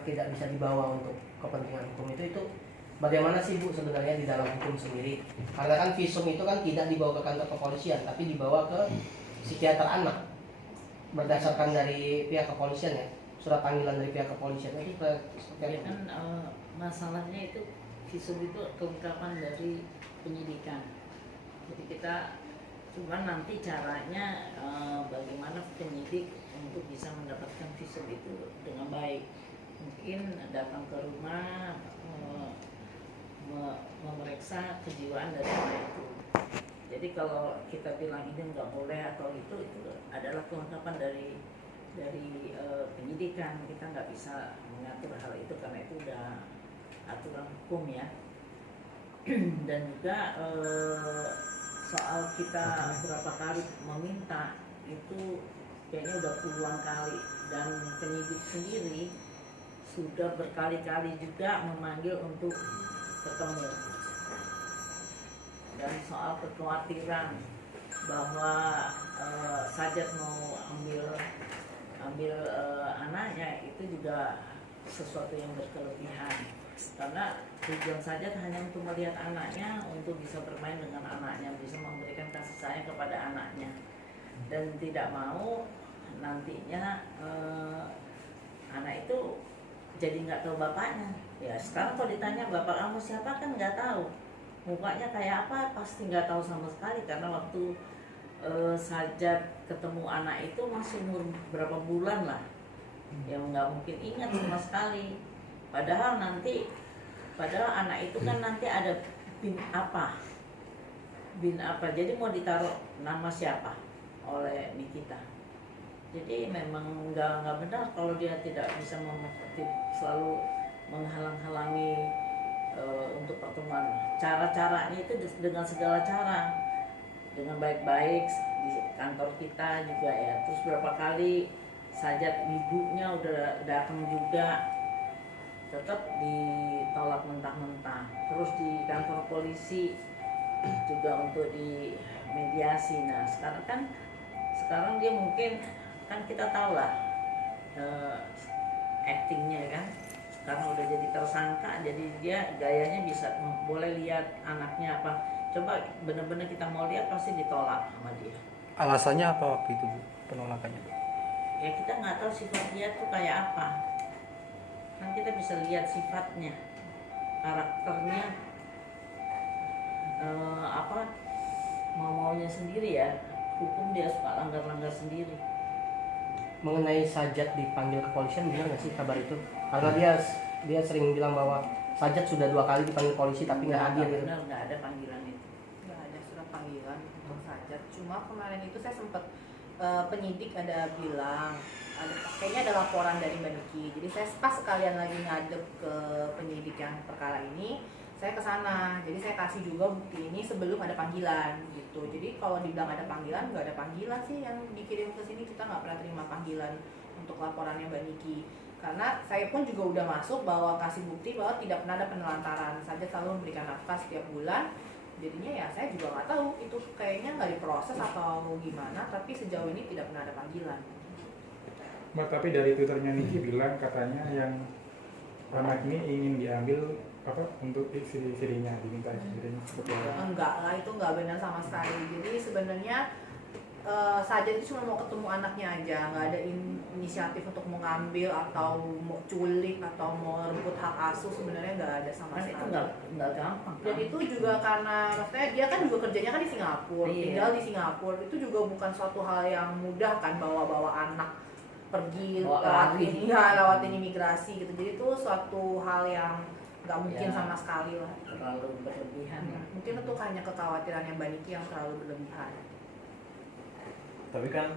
anak tidak bisa dibawa untuk kepentingan hukum itu bagaimana sih Bu sebenarnya di dalam hukum sendiri? Karena kan visum itu kan tidak dibawa ke kantor kepolisian tapi dibawa ke psikiater anak berdasarkan dari pihak kepolisian ya, surat panggilan dari pihak kepolisian itu seperti kan masalahnya itu visum itu kelengkapan dari penyidikan. Jadi kita cuma nanti caranya bagaimana penyidik untuk bisa mendapatkan visum itu dengan baik. Mungkin datang ke rumah memeriksa kejiwaan dari anak itu. Jadi kalau kita bilang ini nggak boleh atau itu adalah kelengkapan dari penyidikan. Kita nggak bisa mengatur hal itu karena itu udah aturan hukum ya. Dan juga soal kita berapa kali meminta itu kayaknya udah puluhan kali, dan penyidik sendiri sudah berkali-kali juga memanggil untuk ketemu. Dan soal kekhawatiran bahwa Sajat mau ambil anaknya itu juga sesuatu yang berkelebihan, karena tujuan Sajat hanya untuk melihat anaknya, untuk bisa bermain dengan anaknya, bisa memberikan kasih sayang kepada anaknya, dan tidak mau nantinya anak itu jadi nggak tahu bapaknya. Ya sekarang kalau ditanya bapak kamu siapa kan nggak tahu, mukanya kayak apa pasti nggak tahu sama sekali, karena waktu Sajat ketemu anak itu masih umur berapa bulan lah, yang nggak mungkin ingat sama sekali. Padahal anak itu kan nanti ada bin apa, jadi mau ditaruh nama siapa oleh Nikita. Jadi memang nggak benar kalau dia tidak bisa selalu menghalang-halangi untuk pertemuan. Caranya itu dengan segala cara, dengan baik-baik di kantor kita juga ya. Terus berapa kali Sajat ibunya udah datang juga, tetap ditolak mentah-mentah. Terus di kantor polisi juga untuk di mediasi. Nah sekarang dia mungkin kan kita tahu lah actingnya kan, karena udah jadi tersangka, jadi dia gayanya bisa boleh lihat anaknya apa. Coba benar-benar kita mau lihat pasti ditolak sama dia. Alasannya apa waktu itu Bu, penolakannya? Ya kita nggak tahu sifat dia tuh kayak apa, kan kita bisa lihat sifatnya, karakternya maunya sendiri ya. Hukum dia suka langgar-langgar sendiri. mengenai Sajat dipanggil kepolisian, benar nggak sih kabar itu? Karena dia sering bilang bahwa Sajat sudah 2 kali dipanggil polisi tapi nggak hadir. Benar, nggak ada panggilan itu. Nggak ada surat panggilan untuk Sajat. Cuma kemarin itu saya sempat penyidik ada bilang kayaknya ada laporan dari Mbak Niki. Jadi saya pas sekalian lagi ngadep ke penyidik yang perkara ini, saya ke sana. Jadi saya kasih juga bukti ini sebelum ada panggilan gitu. Jadi kalau dibilang ada panggilan, nggak ada panggilan sih yang dikirim ke sini. Kita nggak pernah terima panggilan untuk laporannya Mbak Niki. Karena saya pun juga udah masuk bahwa kasih bukti bahwa tidak pernah ada penelantaran. Saja selalu memberikan nafkah setiap bulan. Jadinya ya saya juga nggak tahu itu kayaknya nggak diproses atau gimana. Tapi sejauh ini tidak pernah ada panggilan. Mbak, tapi dari Twitternya Niki bilang katanya yang anak ini ingin diambil untuk istri-istrinya, diminta istrinya seperti apa? Enggak lah, itu nggak benar sama sekali. Jadi sebenarnya Sajat itu cuma mau ketemu anaknya aja, nggak ada inisiatif untuk mengambil atau mau culik atau mau rebut hak asuh, sebenarnya nggak ada sama Kan itu sekali. nggak gampang. Dan itu juga karena maksudnya dia kan juga kerjanya kan di Singapura, Iya. tinggal di Singapura, itu juga bukan suatu hal yang mudah kan bawa anak pergi lewatin imigrasi gitu. Jadi itu suatu hal yang nggak mungkin Ya, sama sekali lah. terlalu berlebihan ya. Mungkin itu hanya kekhawatiran yang Mbak Niki yang terlalu berlebihan. Tapi kan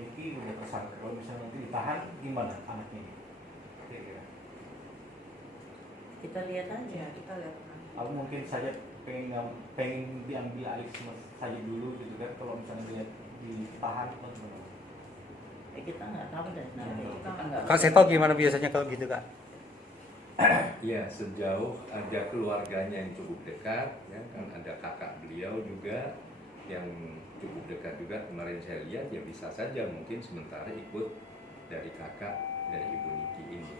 Niki punya tersangka, kalau misalnya nanti ditahan gimana anaknya? Kira-kira. Kita lihat aja. Ya kita lihat. Aku mungkin saja pengen diambil alih saja dulu gitu kan, kalau misalnya dia ditahan kan gimana? Kita nggak tahu deh. Kita nggak. Kak Seto gimana biasanya kalau gitu Kak? Ya sejauh ada keluarganya yang cukup dekat, ya kan ada kakak beliau juga yang cukup dekat juga. Kemarin saya lihat ya bisa saja mungkin sementara ikut dari kakak dari Ibu Niki ini.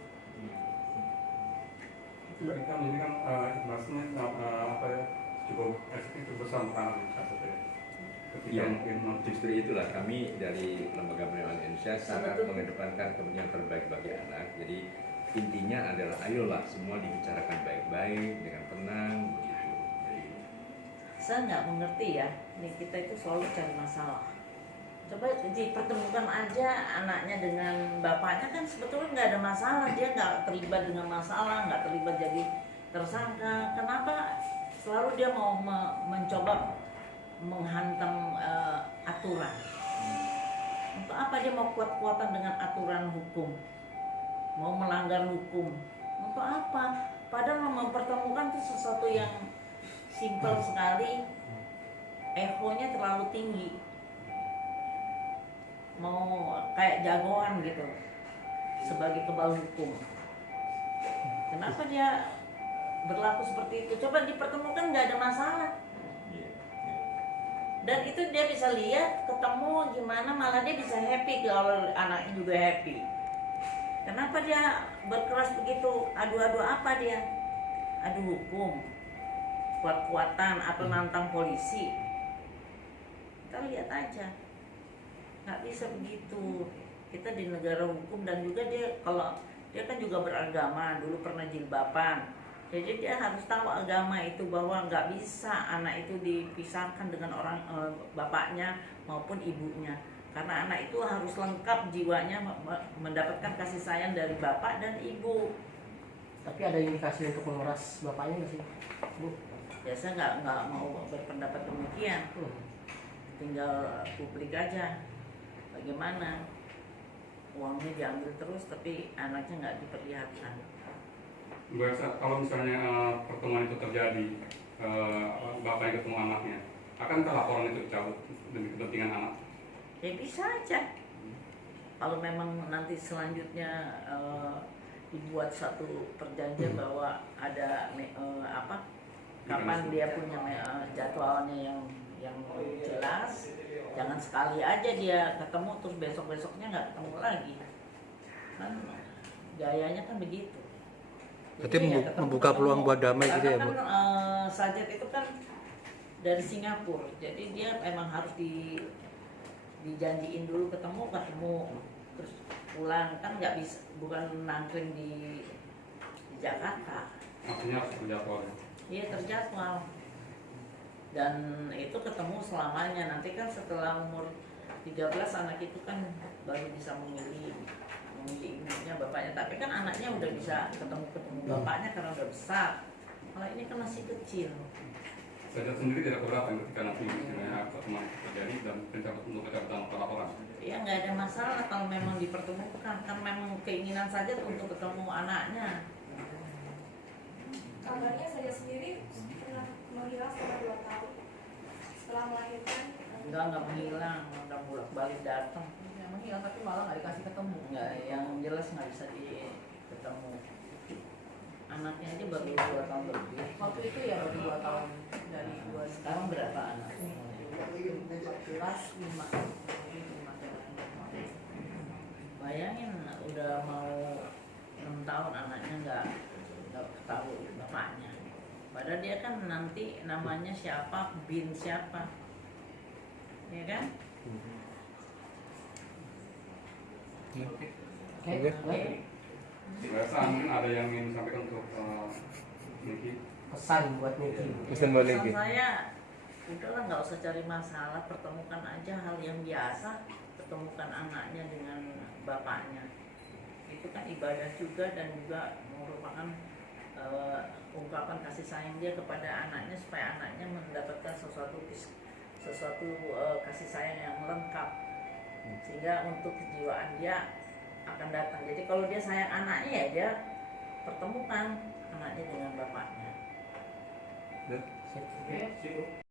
ini kan informasinya apa ya, cukup efektif besar untuk kasus ya. Ketika Iya, mungkin justru itulah kami dari Lembaga Perlindungan Indonesia sangat Sebetulnya. mengedepankan kepentingan terbaik bagi anak. Jadi intinya adalah ayolah semua dibicarakan baik-baik dengan tenang begitu. Jadi Saya nggak mengerti ya, nih kita itu selalu cari masalah. Coba dipertemukan aja anaknya dengan bapaknya, kan sebetulnya nggak ada masalah, dia nggak terlibat dengan masalah, nggak terlibat jadi tersangka. Kenapa selalu dia mau mencoba menghantam aturan? Untuk apa dia mau kuat-kuatan dengan aturan hukum? Mau melanggar hukum? Untuk apa? Padahal mempertemukan itu sesuatu yang simpel sekali, egonya terlalu tinggi, mau kayak jagoan gitu sebagai kebal hukum. Kenapa dia berlaku seperti itu? Coba dipertemukan, nggak ada masalah. iya, iya. Dan itu dia bisa lihat, ketemu gimana, malah dia bisa happy kalau anaknya juga happy. Kenapa dia berkeras begitu? Adu-adu apa dia? Adu hukum, kuat-kuatan atau nantang polisi. Kita lihat aja, nggak bisa begitu. Kita di negara hukum, dan juga dia kalau dia kan juga beragama, dulu pernah jilbaban. Jadi dia harus tahu agama itu, bahwa nggak bisa anak itu dipisahkan dengan orang bapaknya maupun ibunya. Karena anak itu harus lengkap jiwanya, mendapatkan kasih sayang dari bapak dan ibu. Tapi ada indikasi untuk menguras bapaknya nggak sih, Bu? Ya saya nggak mau berpendapat demikian. Tinggal publik aja bagaimana uangnya diambil terus tapi anaknya nggak diperlihatkan. Bu Elsa, kalau misalnya pertemuan itu terjadi, bapaknya ketemu anaknya, akankah laporan itu dicabut demi kepentingan anak? Ya bisa aja. Kalau memang nanti selanjutnya dibuat satu perjanjian bahwa ada kapan dia punya jadwalnya yang jelas, jangan sekali aja dia ketemu terus besok-besoknya nggak ketemu lagi. Kan gayanya kan begitu. Berarti Jadi ya membuka peluang buat damai gitu ya, Bu? Karena kan Sajat itu kan dari Singapura, jadi dia memang harus dijanjiin dulu ketemu terus pulang, kan nggak bisa, bukan nangkring di Jakarta. Maksudnya harus berjadwal. Iya terjadwal, dan itu ketemu selamanya. Nanti kan setelah umur 13 anak itu kan baru bisa memilih ibunya bapaknya, tapi kan anaknya udah bisa ketemu bapaknya karena udah besar. Kalau ini kan masih kecil. Sajat sendiri tidak keberatan ketika nanti misalnya pertemuan itu terjadi dan perintah untuk pencabutan laporan. Ya nggak ada masalah kalau memang dipertemukan, kan memang keinginan saja untuk ketemu anaknya. Kabarnya saya sendiri pernah menghilang selama 2 tahun setelah melahirkan. Nggak menghilang, udah bolak-balik datang. Ya, menghilang tapi malah nggak dikasih ketemu. Nggak, yang jelas nggak bisa ketemu. Anaknya aja baru 2 tahun lebih. Waktu itu ya baru 2 tahun dari 2 Sekarang berapa anaknya? 14, 5. Bayangin udah mau 6 tahun anaknya nggak tahu bapaknya. Padahal dia kan nanti namanya siapa, bin siapa, ya kan? Oke. Oke. Bu Elsa, mungkin ada yang ingin disampaikan untuk Niki? Pesan buat Niki. Pesan buat Pesan Niki. saya, udahlah nggak usah cari masalah, pertemukan aja hal yang biasa, pertemukan anaknya dengan bapaknya. Itu kan ibadah juga dan juga merupakan ungkapan kasih sayang dia kepada anaknya, supaya anaknya mendapatkan sesuatu kasih sayang yang lengkap, sehingga untuk kejiwaan dia akan datang. Jadi kalau dia sayang anaknya, ya dia pertemukan anaknya dengan bapaknya. Sip.